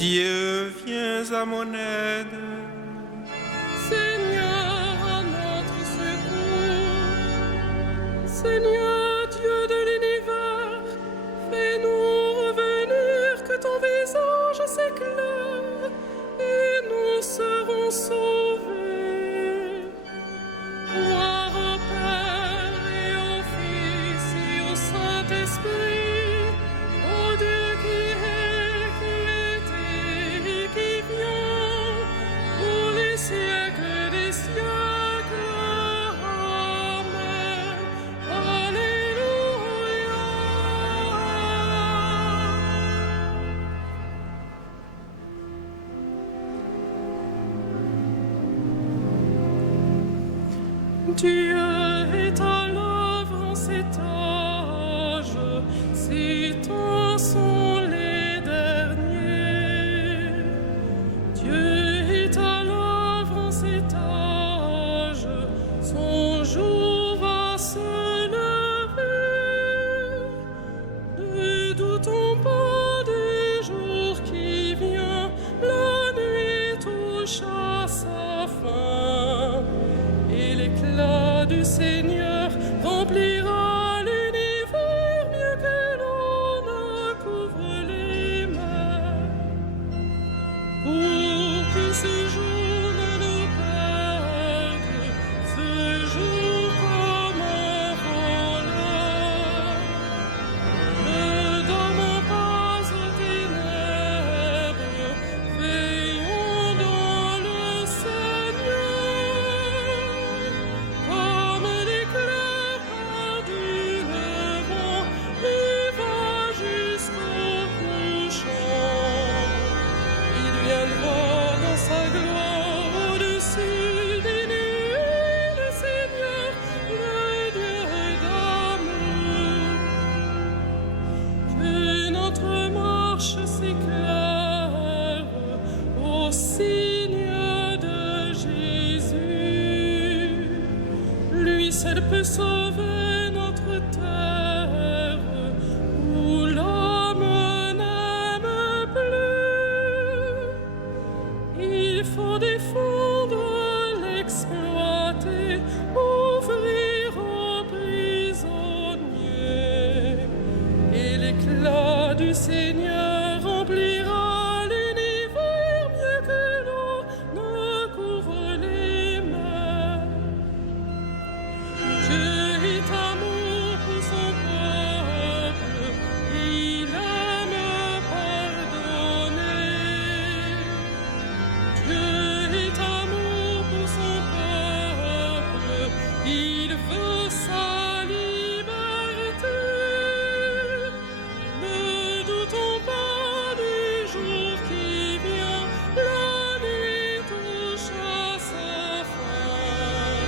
Dieu, viens à mon aide. Seigneur, à notre secours. Seigneur, Dieu de l'univers, fais-nous revenir, que ton visage s'éclaire, et nous serons sauvés. Gloire au Père et au Fils et au Saint-Esprit, au Dieu qui est, qui était et qui vient, pour les siècles des siècles. Amen. Alléluia. Dieu est à l'œuvre en cet âge, ces temps sont les derniers. Dieu est à l'œuvre en cet âge, son jour va se lever. Ne doutons pas du jour qui vient, la nuit touche à sa fin, et l'éclat du Seigneur remplira l'univers mieux que l'on ne couvre les mers. Pour que ce jour ne nous perde, ce jour comme un voleur, ne dormons pas aux ténèbres, veillons dans le Seigneur, comme l'éclair part du levant et va jusqu'au couchant. Il viendra dans sa gloire au-dessus des nuées, le Seigneur, le Dieu d'amour. Que notre marche s'éclaire au signe de Jésus. Lui seul peut sauver notre terre, où l'homme n'aime plus. Il faut défendre, l'exploiter, ouvrir aux prisonniers, et l'éclat du Seigneur remplira l'univers mieux que l'eau ne couvre les mers. Dieu est amour pour son peuple, il aime pardonner. Dieu est amour pour son peuple, il veut sa liberté. Ne doutons pas du jour qui vient, la nuit touche à sa fin.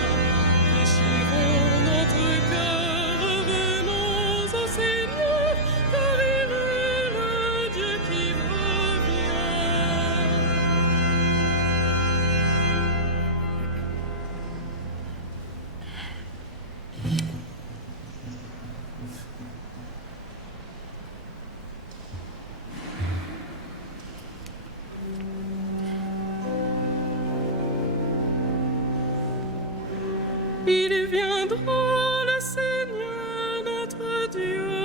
Déchirons notre cœur, revenons au Seigneur, car il est le Dieu qui revient. Il viendra le Seigneur notre Dieu,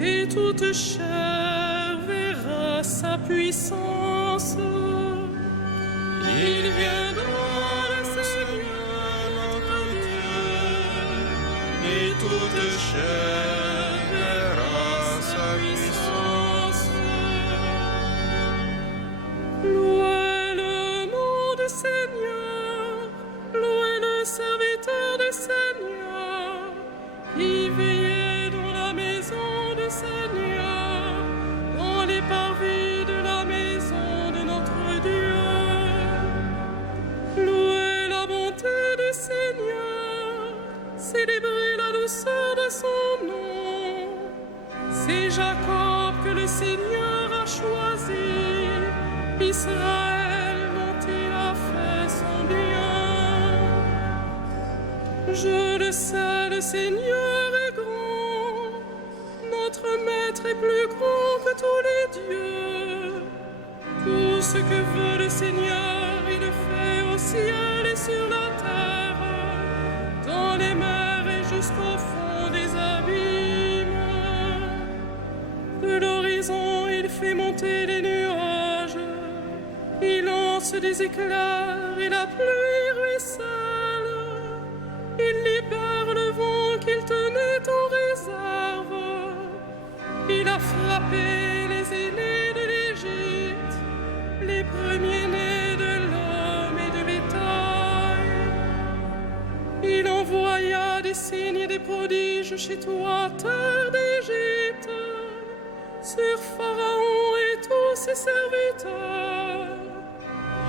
et toute chair verra sa puissance. Il viendra le Seigneur notre Dieu, Et toute chair verra sa puissance. Louez le nom du Seigneur, louez le serviteur du Seigneur, y veillez dans la maison du Seigneur, dans les parvis de la maison de notre Dieu. Louez la bonté du Seigneur, célébrez la douceur de son nom. C'est Jacob que le Seigneur a choisi, Israël dont il a fait son bien. Je le sais, le Seigneur est grand, notre Maître est plus grand que tous les dieux. Tout ce que veut le Seigneur, il le fait au ciel et sur la terre, dans les mers et jusqu'au fond des abîmes. De l'horizon, il fait monter les nuages, il lance des éclairs et la pluie ruisselle. Il libère le vent qu'il tenait en réserve. Il a frappé les aînés de l'Égypte, les premiers-nés de l'homme et de bétail. Il envoya des signes et des prodiges chez toi, terre d'Égypte, sur Pharaon et tous ses serviteurs.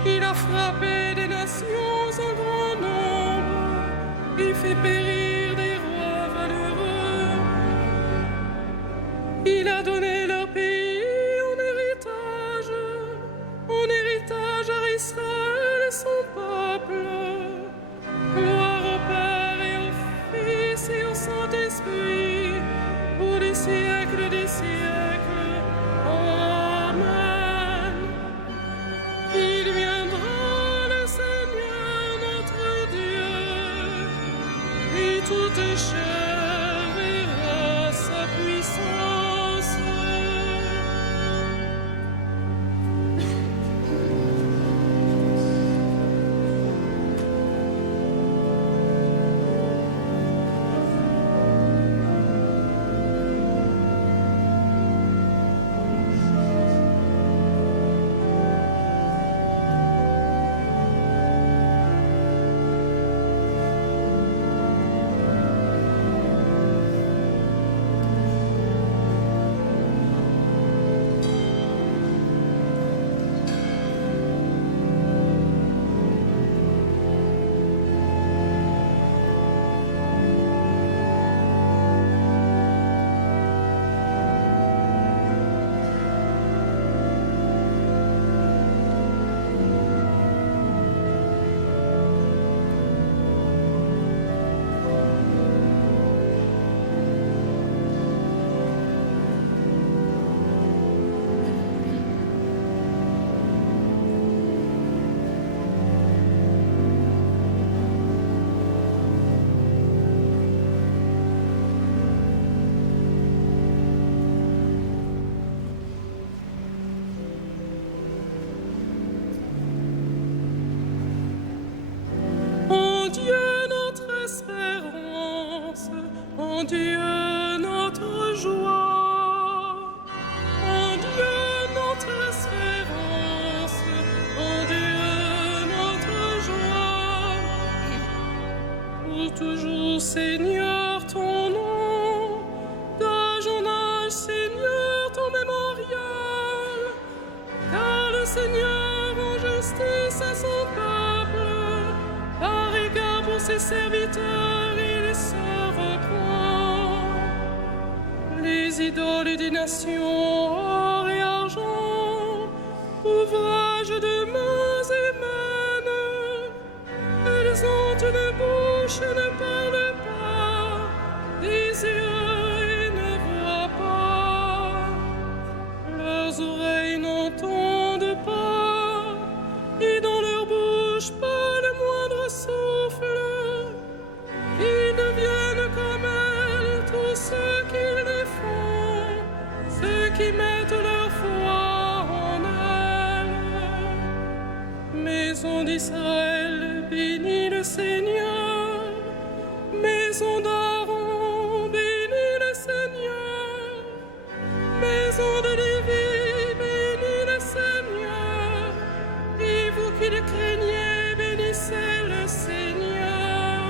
Il a frappé des nations en grand nombre, il fait périr des rois valeureux. Il a donné leur pays en héritage à Israël son peuple. Gloire au Père et au Fils et au Saint-Esprit, pour les siècles des siècles. Amen. Il viendra le Seigneur notre Dieu, et toute chair verra sa puissance. En Dieu notre espérance, en Dieu notre joie, en Dieu notre espérance, en Dieu notre joie. Pour toujours, Seigneur, ton nom, d'âge en âge, Seigneur, ton mémorial, car le Seigneur en justice à son peuple, par égard pour ses serviteurs, il se reprend. Les idoles des nations, or et argent, ouvrage de mains humaines, elles ont une bouche et ne parlent pas, des yeux et ne voient pas, leurs oreilles n'entendent pas, et dans leur bouche pas le moindre souffle. Ils deviennent comme elles, tous ceux qui les font, ceux qui mettent leur foi en elles. Maison d'Israël, bénis le Seigneur. Maison d'Aaron, bénis le Seigneur. Maison de Lévi, bénis le Seigneur. Et vous qui le craignez, bénissez le Seigneur.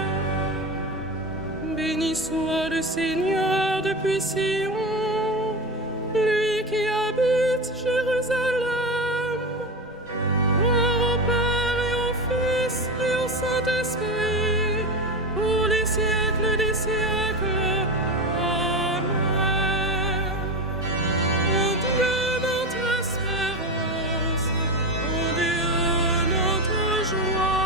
Béni soit le Seigneur depuis Sion, lui qui habite Jérusalem. Gloire au Père et au Fils et au Saint-Esprit, pour les siècles des siècles. Amen. En Dieu notre espérance, en Dieu notre joie.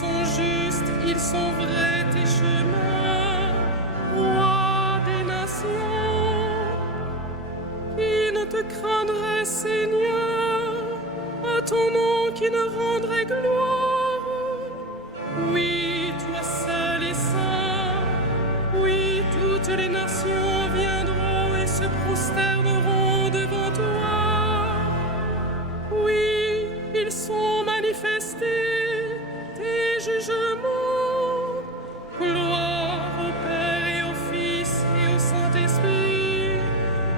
sont justes, ils sont vrais tes chemins, roi des nations. Qui ne te craindrait, Seigneur, à ton nom qui ne rendrait gloire? Oui, toi seul est saint. Oui, toutes les nations viendront et se prosterneront devant toi. Oui, ils sont manifestés, tes jugements. Gloire au Père et au Fils et au Saint-Esprit,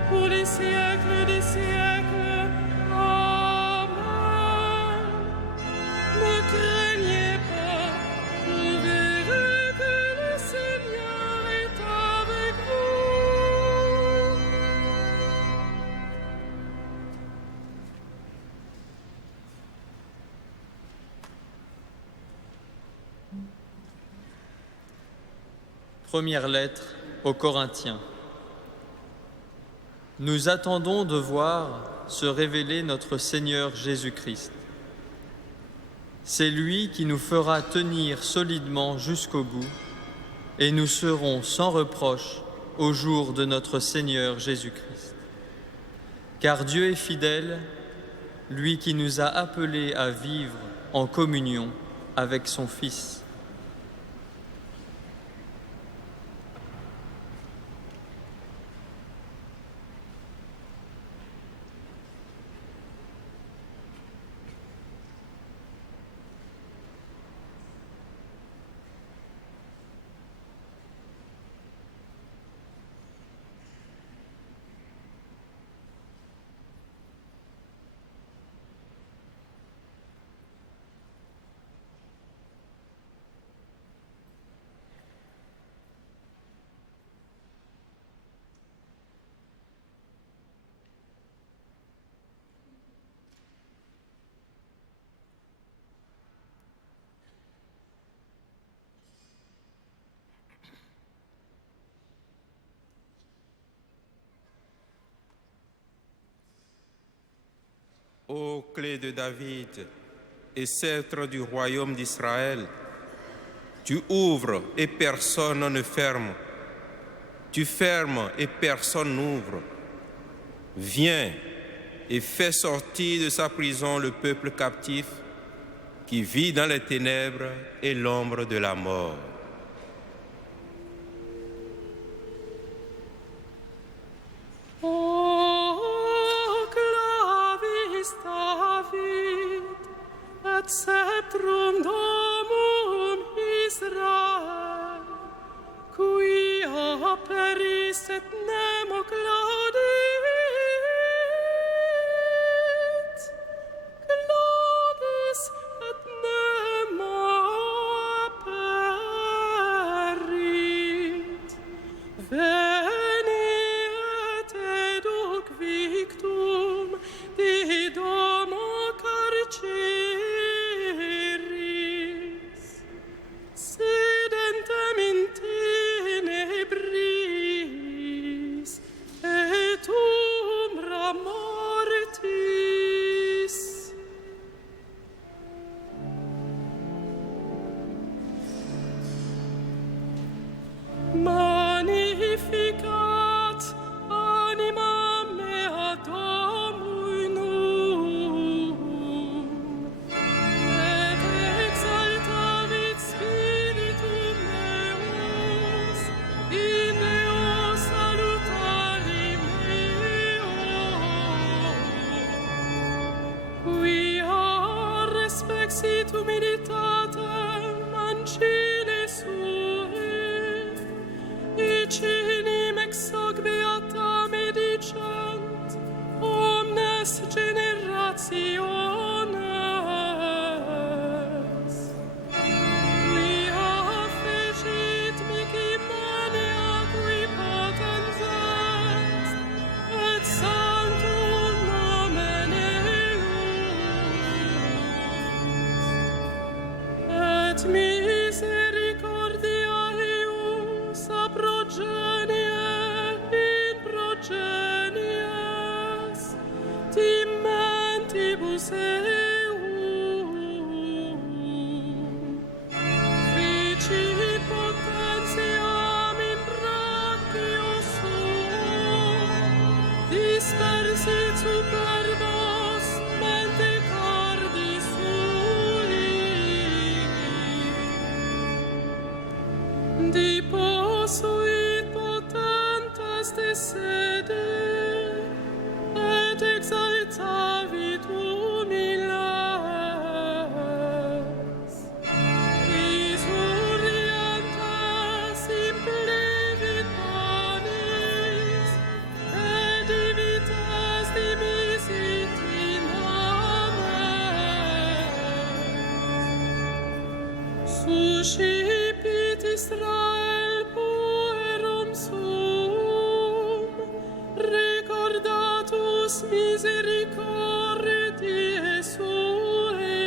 pour les siècles des siècles. Amen. Ne craignez pas, vous verrez que le Seigneur est avec vous. Première lettre aux Corinthiens. Nous attendons de voir se révéler notre Seigneur Jésus-Christ. C'est lui qui nous fera tenir solidement jusqu'au bout, et nous serons sans reproche au jour de notre Seigneur Jésus-Christ. Car Dieu est fidèle, lui qui nous a appelés à vivre en communion avec son Fils. Ô clé de David et sceptre du royaume d'Israël, tu ouvres et personne ne ferme, tu fermes et personne n'ouvre. Viens et fais sortir de sa prison le peuple captif qui vit dans les ténèbres et l'ombre de la mort. Et sceptrum domum Israel, qui aperis et nemo claudit, claudis et nemo aperit. Veni et educ victum di domo carceris, sedentem in tenebris et umbra mortis. Magnificat anima mea Dominum, et exaltavit spiritum meus in eo salutari meo, quia respexit humilitatem ancile sue, Icinim ex hoc beatam edicent omnes generationes. Quia fecit mihi mania qui potens est, et sanctum nomen eius, et misericordia eius a progenie in progenies timentibus euum. superbos mente cordi sui, di posuit potentes de sede, et exaltavit humiles, isurientes implevit panis, et divites dimisit in ames. Suscipit Israel puerum sum, recordatus misericordiae suae,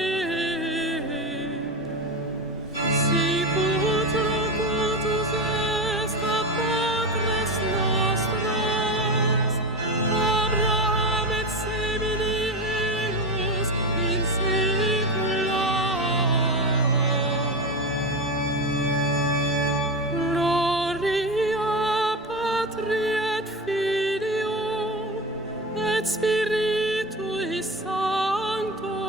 sicut locutus est ad patres nostros, Abraham et semini eius in saecula. Gloria Patri et Filio et Spiritui Sancto,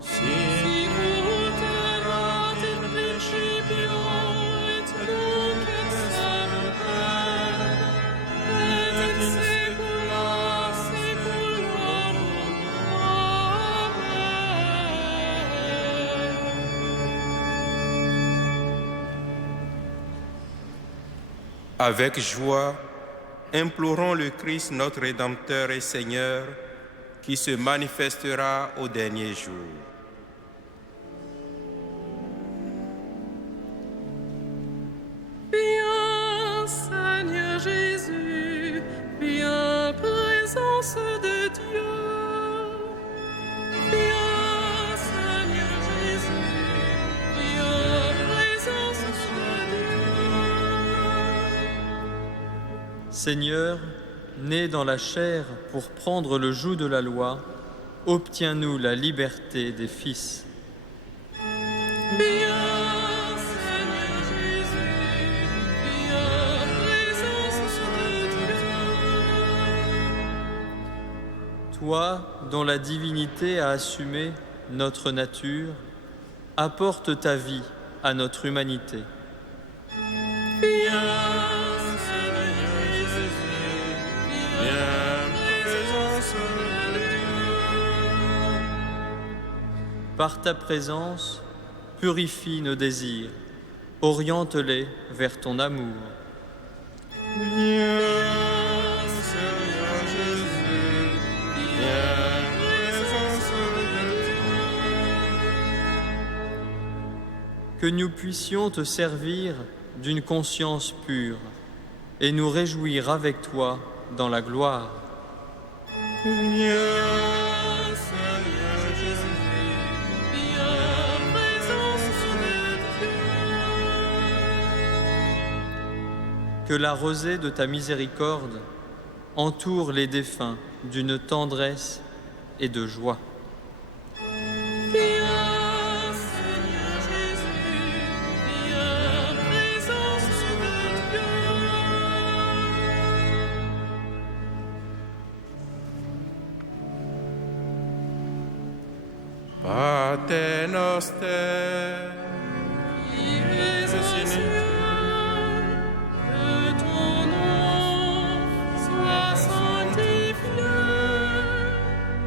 sicut erat in principio et nunc et semper, et in saecula saeculorum. Amen. Avec joie, implorons le Christ, notre Rédempteur et Seigneur, qui se manifestera au dernier jour. Viens, Seigneur Jésus, viens, présence de Dieu. Viens, Seigneur Jésus, viens, présence de Dieu. Seigneur, né dans la chair pour prendre le joug de la loi, obtiens-nous la liberté des fils. Viens, Seigneur Jésus, viens, présence de Dieu. Toi, dont la divinité a assumé notre nature, apporte ta vie à notre humanité. Viens, Seigneur Jésus, viens, présence de Dieu. Par ta présence, purifie nos désirs, oriente-les vers ton amour. Viens, Seigneur Jésus, viens, présence de Dieu. Que nous puissions te servir d'une conscience pure et nous réjouir avec toi dans la gloire. Viens, Seigneur Jésus, viens, présence de Dieu. Que la rosée de ta miséricorde entoure les défunts d'une tendresse et de joie. Viens, Seigneur Jésus, viens, présence de Dieu. Pater noster, Qui es aux cieux, que ton nom soit sanctifié,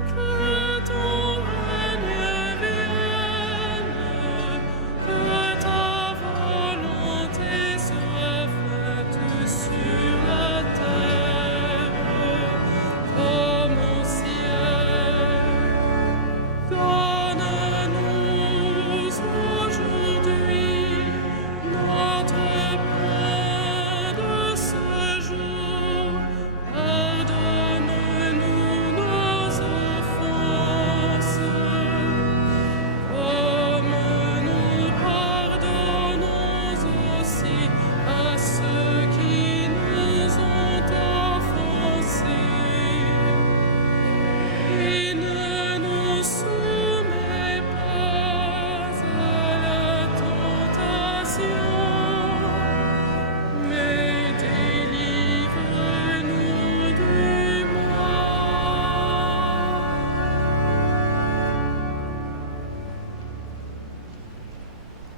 que ton règne vienne, que ta volonté soit faite sur la terre comme au ciel. Donne-nous aujourd'hui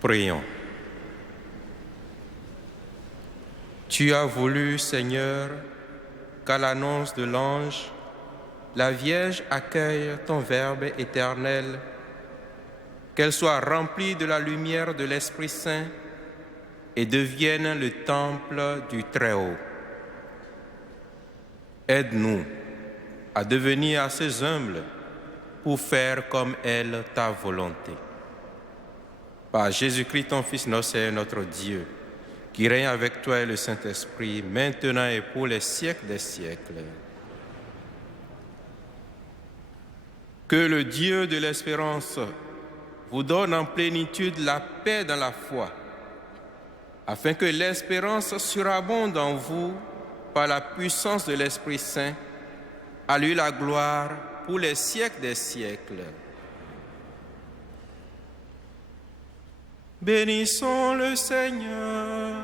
Prions. Tu as voulu, Seigneur, qu'à l'annonce de l'ange, la Vierge accueille ton Verbe éternel, qu'elle soit remplie de la lumière de l'Esprit Saint et devienne le temple du Très-Haut. Aide-nous à devenir assez humbles pour faire comme elle ta volonté. Par Jésus-Christ, ton Fils, notre Seigneur, notre Dieu, qui règne avec toi et le Saint-Esprit, maintenant et pour les siècles des siècles. Que le Dieu de l'espérance vous donne en plénitude la paix dans la foi, afin que l'espérance surabonde en vous par la puissance de l'Esprit Saint, à lui la gloire pour les siècles des siècles. Bénissons le Seigneur.